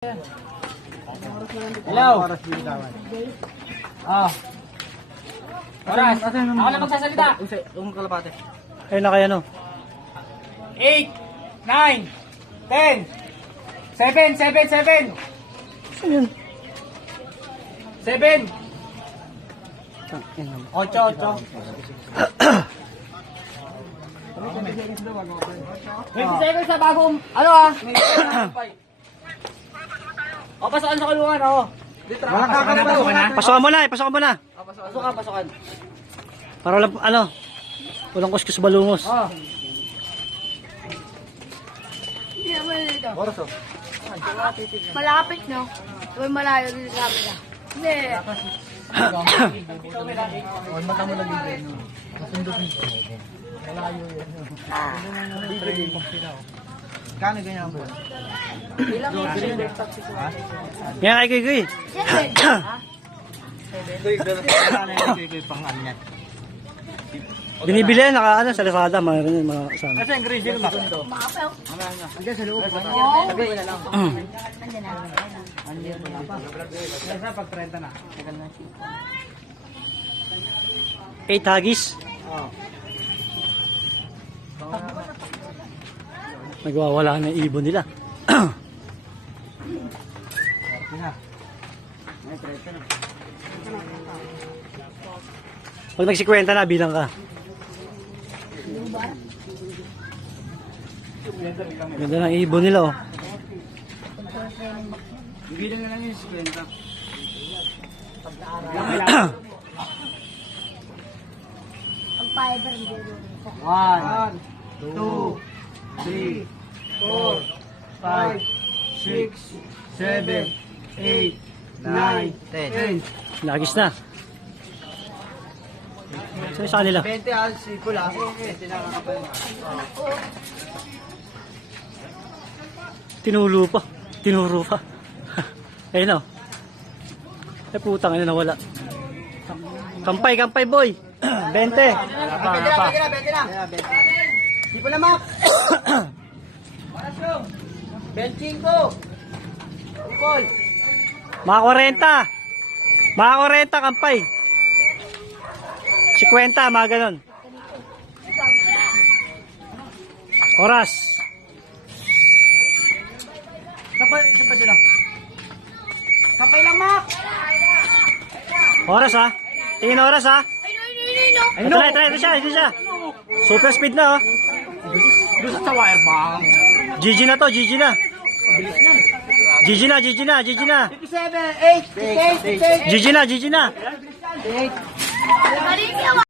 Hello. Ah. Oras. Ako na magsasalita. Yung kalapate. Ayun na kaya no. 8, 9, 10, 7, 7, 7, Saan yun? 7, Tangin naman. 8, 8. 20 seconds sa bagong, ano ah? O, pasokan sa kulungan, o. Pasokan mo na, pasokan mo na. Pasokan, pasokan. Para lang, ano, walang kuskus balungos. O. Hindi naman dito. Oras oh. Malapit, no? Uy, malayo dito sa amin. Hindi. Huwag mata mo lagi din. Masundutin ko. Malayo yan. Kano ganyan ang buwan? Yan kay Kuy. Pang ano yan. Binibili yan, naka, ano, sa Lazada, mga ganyan, mga kasama. Kasi ang gray zero na. Makapaw. Andiyan sa loob. Sabi na lang. Nandiyan na. Nasa pag 30 na. 8 hagis. Nagwawala na yung ibon nila. Pag nagsikwenta na, bilang ka. Ganda ng ibon nila, oh. Bilang na lang yung 50. Ang fiber, hindi rin. 1, 2, 3, 4, 5, 6, 7, 8, 9, 10. Lagis na. Saan sa kanila? 20 al sipol ah. 20 na kakapal. Tinulo pa. Tinuro pa. Ayun, oh. Eh, putang, ano, nawala. Kampay, kampay, boy. 20. 20 na. Sipol na mak. 25. Sipol. Mga 40. Mga 40, kampay. 50, mga ganon. Oras. Kapal sila. Kapay lang mak. Oras, ha. Tingin oras, ha. Ay, no. Ito siya, ito siya. Super speed na, oh. Doon sa wire bang. GG na to, GG na. GG na, GG na, GG na. 57, 8, 8, 8. GG na, GG na. Balik niya.